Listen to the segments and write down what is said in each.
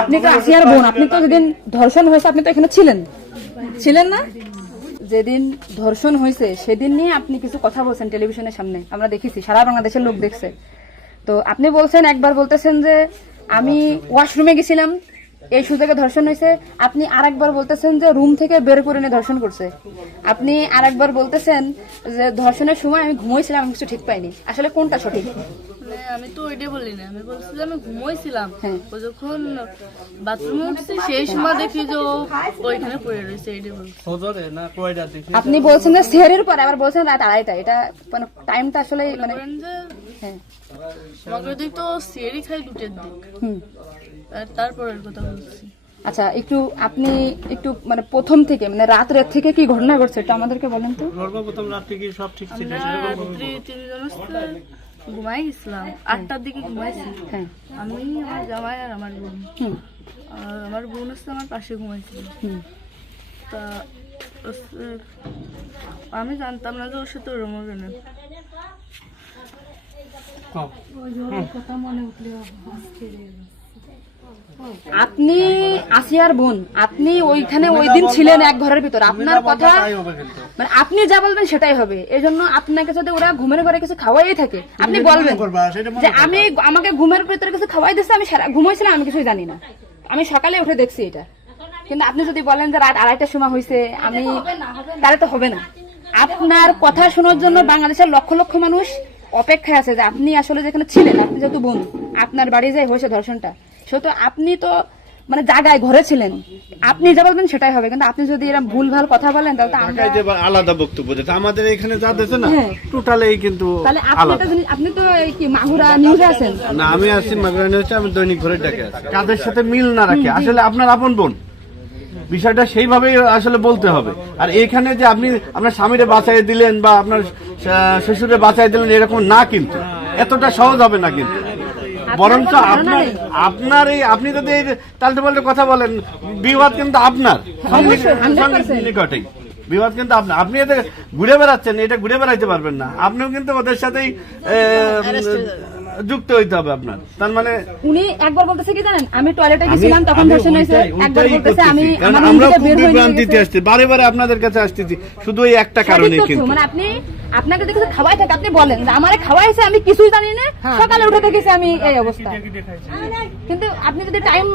আপনি তো আসিয়ার বোন, আপনি তো যেদিন ধর্ষণ হয়েছে আপনি তো এখানে ছিলেন না? যেদিন ধর্ষণ হয়েছে সেদিন নিয়ে আপনি কিছু কথা বলছেন টেলিভিশনের সামনে, আমরা দেখেছি, সারা বাংলাদেশের লোক দেখছে। তো আপনি বলছেন, একবার বলতেছেন যে আমি ওয়াশরুমে গেছিলাম এই সুযোগে ধর্ষণ হয়েছে, আপনি আরেকবার বলতেছেন যে রুম থেকে বের করে নিয়ে ধর্ষণ করছে, আপনি আরেকবার বলতেছেন যে ধর্ষণের সময় আমি ঘুমোইছিলাম, আমি কিছু ঠিক পাইনি। আসলে কোনটা সঠিক? আমি তো ওইটাই বলি না, আমি বলছিলাম আমি ঘুমোইছিলাম, ও যখন বাথরুমে উঠছি সেই সময় দেখি যে ও ওইখানে পড়ে রয়েছে, এইটাই বলছি। আপনি বলছেন যে সেহরির পরে, আবার বলছেন রাত 2:30, এটা মানে টাইমটা আসলে মানে হ্যাঁ আমাকে দিক তো সেরি খাই 2টের দিক, তারপরের কথা বলছি। আচ্ছা, আপনি একটু মানে প্রথম থেকে মানে রাত থেকে কি ঘটনা ঘটছে এটা আমাদেরকে বলেন তো। সর্বপ্রথম রাত থেকে সব ঠিক ছিল, রাত্রি 3 জন ঘুমাই গেছিলাম, 8টার দিকে ঘুমাইছি। হ্যাঁ, আমি, আমার জামাই আর আমার বোন, আর আমার বোন হচ্ছে আমার পাশে ঘুমাইছিল। তা আমি জানতাম না যে ওর সাথে ওরম হবে না। আপনি আসিয়ার বোন, আপনি ওইখানে ওই দিন ছিলেন এক ঘরের ভিতর, আপনার কথা মানে আপনি যা বলবেন সেটাই হবে। এই জন্য আপনাকে যদি ওরা ঘুমের ঘরে কিছু খাওয়াই থাকে আপনি বলবেন যে আমাকে ঘুমের ভিতরে কিছু খাওয়াই দিচ্ছে, আমি ঘুমাইছিলাম, আমি কিছুই জানি না, আমি সকালে উঠে দেখছি এটা। কিন্তু আপনি যদি বলেন যে রাত 2:30টার সময় হয়েছে, আমি তাহলে তো হবে না। আপনার কথা শোনার জন্য বাংলাদেশের লক্ষ লক্ষ মানুষ অপেক্ষায় আছে যে আপনি আসলে যেখানে ছিলেন, আপনি যেহেতু বোন, আপনার বাড়ি যাই হয়েছে ধর্ষণটা, সেহেতু আপনি তো মানে জায়গায় ঘরে ছিলেন, আপনি যা বলবেন সেটাই হবে। কিন্তু আপনি যদি এরকম ভুলভাল কথা বলেন তাহলে তো আমরা আলাদা বক্তব্য দিতে, আমাদের এখানে যা দিতে না টোটালি কিন্তু তাহলে আপনি তো এই কি মাগুরা নিউজে আছেন না, আমি আছি মাগুরা নিউজে, আমি দৈনিক ঘরের ডাকে আছি। কাদের সাথে মিল না রাখে আসলে আপনার আপন বোন, বিষয়টা সেইভাবেই আসলে বলতে হবে। আর এখানে যে আপনি আপনার স্বামীরে বাঁচাই দিলেন বা আপনার শ্বশুরে বাঁচাই দিলেন এরকম না, কিন্তু এতটা সহজ হবে না। কিন্তু বরঞ্চ আপনার এই আপনি যদি তালটে পাল্টে কথা বলেন, বিবাদ কিন্তু আপনার নিকটেই, বিবাদ কিন্তু আপনার। আপনি এতে ঘুরে বেড়াচ্ছেন, এটা ঘুরে বেড়াইতে পারবেন না, আপনিও কিন্তু ওদের সাথেই যুক্ত হইতে হবে আপনার। তার মানে উনি একবার বলতেছে কি জানেন, আমি টয়লেটে গেছিলাম তখন ধর্ষণ হয়েছে, একবার বলতেছে আমি আমার আমরা রুম থেকে বের হয়ে বিভ্রান্তিতে আসছি, বারে বারে আপনাদের কাছে আসতেছি শুধু এই একটা কারণে। কিন্তু মানে আপনাকে যদি কিছু খাওয়াই থাকে আপনি বলেন যে আমারে খাওয়াইছে, আমি কিছুই জানি না, সকালে উঠে দেখেছি আমি এই অবস্থা। কিন্তু আপনি যদি টাইম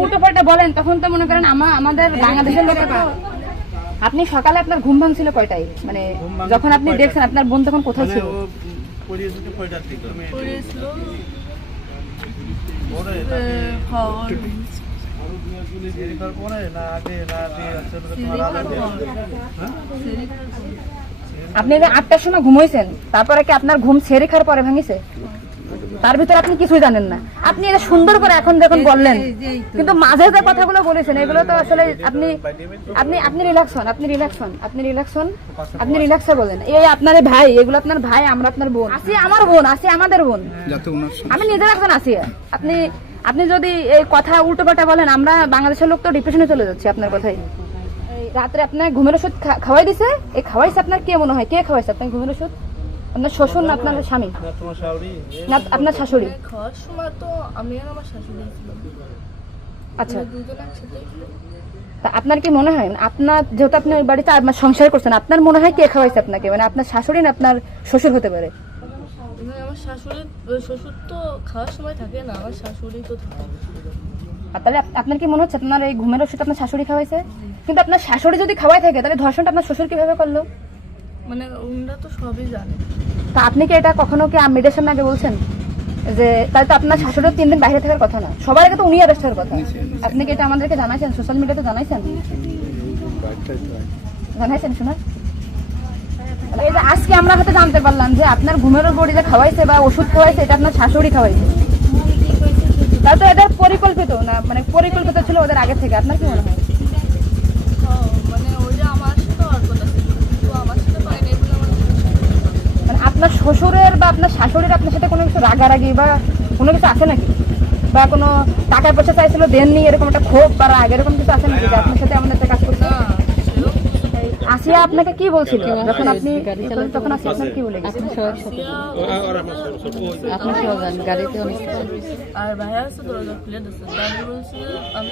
উল্টো পাল্টা বলেন তখন তো মনে করেন আমাদের বাংলাদেশের লোকের তো, আপনি সকালে আপনার ঘুম ভাঙছিল কয়টায়, মানে যখন আপনি দেখছেন আপনার বোন তখন কোথায় ছিল? আপনি 8টার সময় ঘুমাইছেন, তারপরে কি আপনার ঘুম ছেড়ে খাওয়ার পরে ভাঙিছে? তার ভিতরে আপনি কিছুই জানেন না। আপনি এটা সুন্দর করে এখন যখন বললেন, কিন্তু মাঝে যে কথাগুলো বলেছেন এগুলো তো আসলে আপনি রিল্যাক্স হন, আপনি রিল্যাক্সে বলেন। এই আপনার ভাই, এগুলো আপনার ভাই, আমরা আপনার বোন, আসি আমার বোন, আসি আমাদের বোন, আমি নিজের একজন আছি। আপনি যদি এই কথা উল্টো পাল্টা বলেন, আমরা বাংলাদেশের লোক তো ডিপ্রেশনে চলে যাচ্ছে আপনার কথাই। রাত্রে আপনার ঘুমের ওষুধ খাওয়াই দিছে, এই খাওয়াইছে আপনার কে মনে হয়, কে খাওয়াইছে আপনার ঘুমের ওষুধ? আপনার শ্বশুর না আপনার স্বামী না আপনার শাশুড়ি? খাওয়ার সময় তো আমি আর আমার শাশুড়ি ছিলাম। আচ্ছা, তা আপনার কি মনে হয়, আপনার যেহেতু আপনি ওই বাড়িতে সংসার করছেন, আপনার মনে হয় কে খাওয়াইছে আপনাকে, মানে আপনার শাশুড়ি না আপনার শ্বশুর হতে পারে? আমার শ্বশুর তো খাওয়ার সময় থাকে না, আমার শাশুড়ি তো থাকে। তাহলে আপনার কি মনে হচ্ছে আপনার এই ঘুমের ওষুধ আপনার শাশুড়ি খাওয়াইছে? কিন্তু আপনার শাশুড়ি যদি খাওয়াই থাকে তাহলে ধর্ষণটা আপনার শ্বশুর কিভাবে করলো? মানে ওনারা তো সবই জানে। তা আপনি কি এটা কখনো কি মিডিয়ার সামনে আগে বলছেন যে তাহলে তো আপনার শাশুড়ির 3 দিন বাইরে থাকার কথা না, সবার আগে তো উনি অ্যারেস্ট হওয়ার কথা? আপনি কি এটা আমাদেরকে জানাইছেন, সোশ্যাল মিডিয়াতে জানাইছেন শোনা? এই যে আজকে আমরা হয়তো জানতে পারলাম যে আপনার ঘুমের বড়ি যে খাওয়াইছে বা ওষুধ খাওয়াইছে এটা আপনার শাশুড়ি খাওয়াইছে, তাহলে তো এটা পরিকল্পিত না, মানে পরিকল্পিত ছিল ওদের আগে থেকে। আপনার কি মনে হয়? মানে ওইটা আমার সাথে আর কথা ছিল, কিন্তু আমার সাথে পাইনি বলে আমার, মানে আপনার শ্বশুরের বা আপনার শাশুড়ির আপনার সাথে কোনো কিছু রাগারাগি বা কোনো কিছু আছে নাকি, বা কোনো টাকা পয়সা চাইছিল দেননি, এরকম একটা ক্ষোভ বা রাগ এরকম কিছু আছে নাকি যে আপনার সাথে আমাদের কাজ করছে? আসিয়া আপনাকে কি বলছিল যখন আপনি তখন আসিয়া আপনাকে কি বলে গেছে? আর ভাইয়া আছে দরজা খুলে দিচ্ছে, তারপর হচ্ছে আমি